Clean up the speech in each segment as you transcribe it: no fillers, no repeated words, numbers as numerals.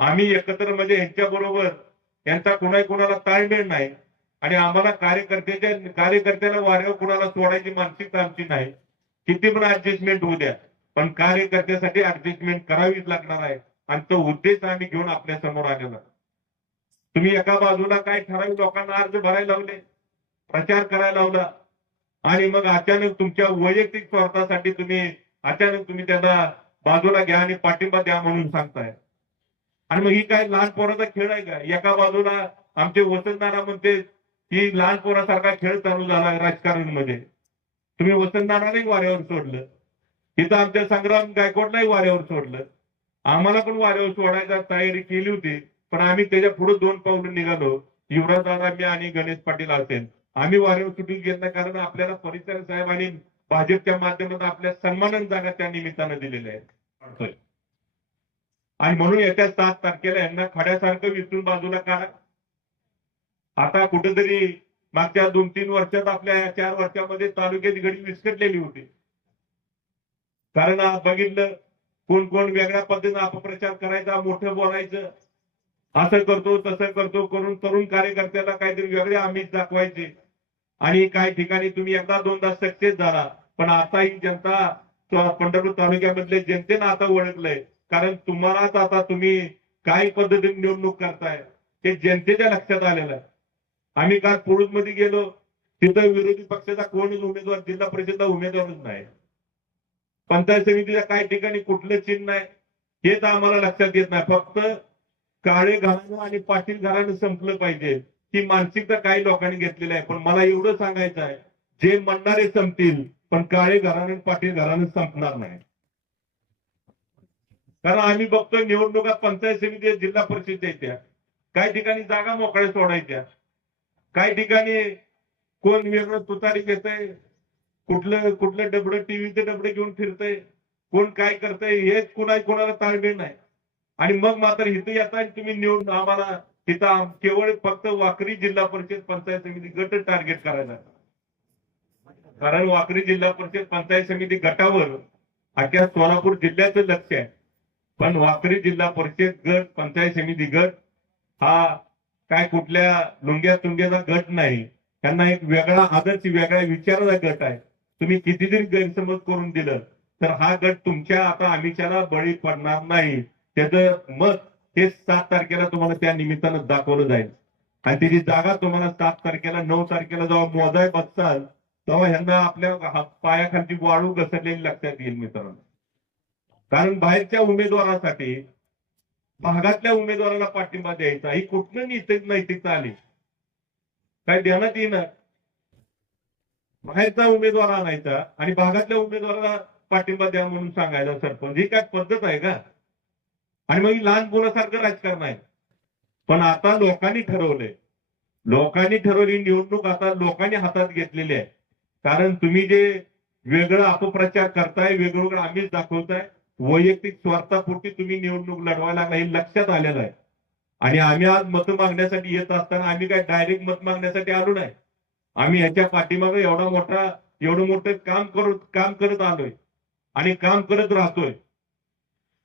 आम्ही एकत्र म्हणजे यांच्या बरोबर यांचा कोणाला ताळमेळ नाही आणि आम्हाला कार्यकर्त्याला वाऱ्यावर कुणाला सोडायची मानसिकता आमची नाही. किती पण ऍडजस्टमेंट होऊ द्या, पण कार्यकर्त्यासाठी ऍडजस्टमेंट करावीच लागणार आहे आणि तो उद्देश आम्ही घेऊन आपल्या समोर आलेला. तुम्ही एका बाजूला काय ठराविक लोकांना अर्ज भरायला लावले, प्रचार करायला लावला आणि मग अचानक तुमच्या वैयक्तिक स्वार्थासाठी अचानक तुम्ही त्यांना बाजूला घ्या आणि पाठिंबा द्या म्हणून सांगताय. आणि मग ही काय लहान पोराचा खेळ आहे का? एका बाजूला आमचे वसंतदादा म्हणते ही लहान पोरासारखा खेळ चालू झाला राजकारण मध्ये. तुम्ही वसंतदादालाही वाऱ्यावर सोडलं, इथं आमच्या संग्राम गायकवाडलाही वाऱ्यावर सोडलं. आम्हाला पण वाऱ्यावर सोडायचा तयारी केली होती, पण आम्ही त्याच्या पुढे 2 पावलं निघालो. युवराज दादा, मी आणि गणेश पाटील असेल, आम्ही वाऱ्यावर सुटून घेत नाही, कारण आपल्याला परिचारक साहेब आणि भाजपच्या माध्यमातून आपल्या सन्मानन जागा त्या निमित्तानं दिलेल्या आहेत. आणि म्हणून येत्या 7 तारखेला यांना खड्यासारखं विसरून बाजूला काढा. आता कुठेतरी मागच्या 2-3 वर्षात आपल्या 4 वर्षामध्ये तालुक्याची गडी विस्कटलेली होती. कारण बघितलं कोण कोण वेगळ्या पद्धतीने अपप्रचार करायचा, मोठं बोलायचं, असं करतो तसं करतो करून तरुण कार्यकर्त्याला काहीतरी वेगळे आमिष दाखवायचे. आणि काही ठिकाणी तुम्ही 1-2दा सक्सेस झाला, पण आता ही जनता पंढरपूर तालुक्यामधले जनतेनं आता ओळखलंय. कारण तुम्हालाच आता तुम्ही काय पद्धतीने निवडणूक करताय ते जनतेच्या लक्षात आलेलं आहे. आम्ही काल पुरुषमध्ये गेलो, तिथं विरोधी पक्षाचा कोणच उमेदवार, जिल्हा परिषदला उमेदवारच नाही. पंचायत समितीच्या काही ठिकाणी कुठलं चिन्ह नाही हे तर आम्हाला लक्षात येत नाही. फक्त काळे घराणं आणि पाटील घराणं संपलं पाहिजे ही मानसिकता काही लोकांनी घेतलेली आहे. पण मला एवढं सांगायचं आहे, जे म्हणणारे संपतील, पण काळे घराणं पाटील घराणं संपणार नाही. कारण आम्ही बघतोय निवडणुका पंचायत समिती, जिल्हा परिषद येत्या, काही ठिकाणी जागा मोकळ्या सोडायच्या, काही ठिकाणी कोण वेगळं तुतारी घेतय, कुठलं डबडं टीव्हीचे डबडे घेऊन फिरतय, कोण काय करतय हेच कोणाला ताळमेळ नाही. आणि मग मात्र इथं येता तुम्ही निवडून आम्हाला इथं केवळ फक्त वाकरी जिल्हा परिषद पंचायत समिती गट टार्गेट करायला. कारण वाकरी जिल्हा परिषद पंचायत समिती गटावर अख्ख्या सोलापूर जिल्ह्याचं लक्ष आहे. पण वाकरी जिल्हा परिषद गट, पंचायत समिती गट हा काय कुठल्या लुंग्या तुंग्याचा गट नाही. त्यांना एक वेगळा आदर्श, वेगळ्या विचाराचा गट आहे. तुम्ही किती जरी गैरसमज करून दिलं तर हा गट तुमच्या आता आमिषाला बळी पडणार नाही. त्याचं मत हे 7 तारखेला तुम्हाला त्या निमित्तानं दाखवलं जाईल. आणि त्याची जागा तुम्हाला 7 तारखेला 9 तारखेला जेव्हा मोजाय बसताल तेव्हा ह्यांना आपल्या पायाखालची वाळू घसरलेली लक्षात येईल मित्रांनो. कारण बाहेरच्या उमेदवारासाठी भागातल्या उमेदवाराला पाठिंबा द्यायचा ही कुठलं नैतिकता आली? काय देण्यात येणार? बाहेरचा उमेदवार आणायचा आणि भागातल्या उमेदवाराला पाठिंबा द्या म्हणून सांगायला सरपंच, ही काय पद्धत आहे का? आणि मग लहान मुलासारखं राजकारण आहे. पण आता लोकांनी ठरवली निवडणूक आता लोकांनी हातात घेतलेली आहे. कारण तुम्ही जे वेगळं अपप्रचार करताय, वेगवेगळं आमिष दाखवताय, वैयक्तिक स्वार्थापोटी तुम्ही निवडणूक लढवायला लागला हे लक्षात आलेलं आहे. आणि आम्ही आज मतं मागण्यासाठी येत असताना आम्ही काय डायरेक्ट मत मागण्यासाठी आलो नाही. आम्ही ह्याच्या पाठीमागे एवढं मोठं काम करत आलोय आणि काम करत राहतोय.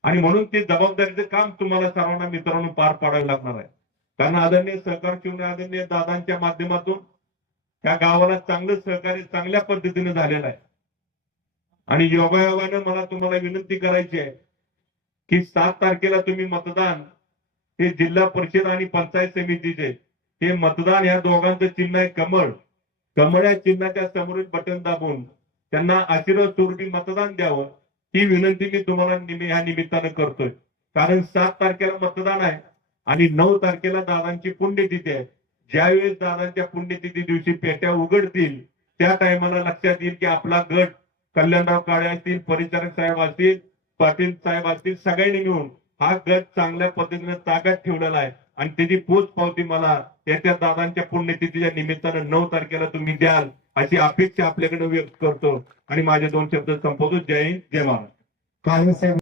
आणि म्हणून ते जबाबदारीचं काम तुम्हाला सर्वांना मित्रांनो पार पाडावं लागणार आहे. कारण आदरणीय सहकार शिवणे आदरणीय दादांच्या माध्यमातून त्या गावाला चांगलं सहकार्य चांगल्या पद्धतीने झालेलं आहे. आणि योगायोगानं मला तुम्हाला विनंती करायची आहे की 7 तारखेला तुम्ही मतदान हे जिल्हा परिषद आणि पंचायत समितीचे हे मतदान, या दोघांचं चिन्ह आहे कमळ. कमळ या चिन्हाच्या समोर बटन दाबून त्यांना आशीर्वाद स्वरूपी मतदान द्यावं ही विनंती मी तुम्हाला या निमित्तानं करतोय. कारण 7 तारखेला मतदान आहे आणि 9 तारखेला दादांची पुण्यतिथी आहे. ज्यावेळेस दादांच्या पुण्यतिथी दिवशी पेट्या उघडतील त्या टायमाला लक्षात येईल की आपला गट, कल्याणराव काळे असतील, परिचारक साहेब असतील, पाटील साहेब असतील, सगळ्यांनी मिळून हा गट चांगल्या पद्धतीने ताब्यात ठेवलेला आहे. आणि त्याची पोच पावती मला येत्या दादांच्या पुण्यतिथीच्या निमित्तानं 9 तारखेला तुम्ही द्याल अशी अपेक्षा आपल्याकडे व्यक्त करतो आणि माझे 2 शब्द संपवतो. जय हिंद, जय महाराष्ट्र.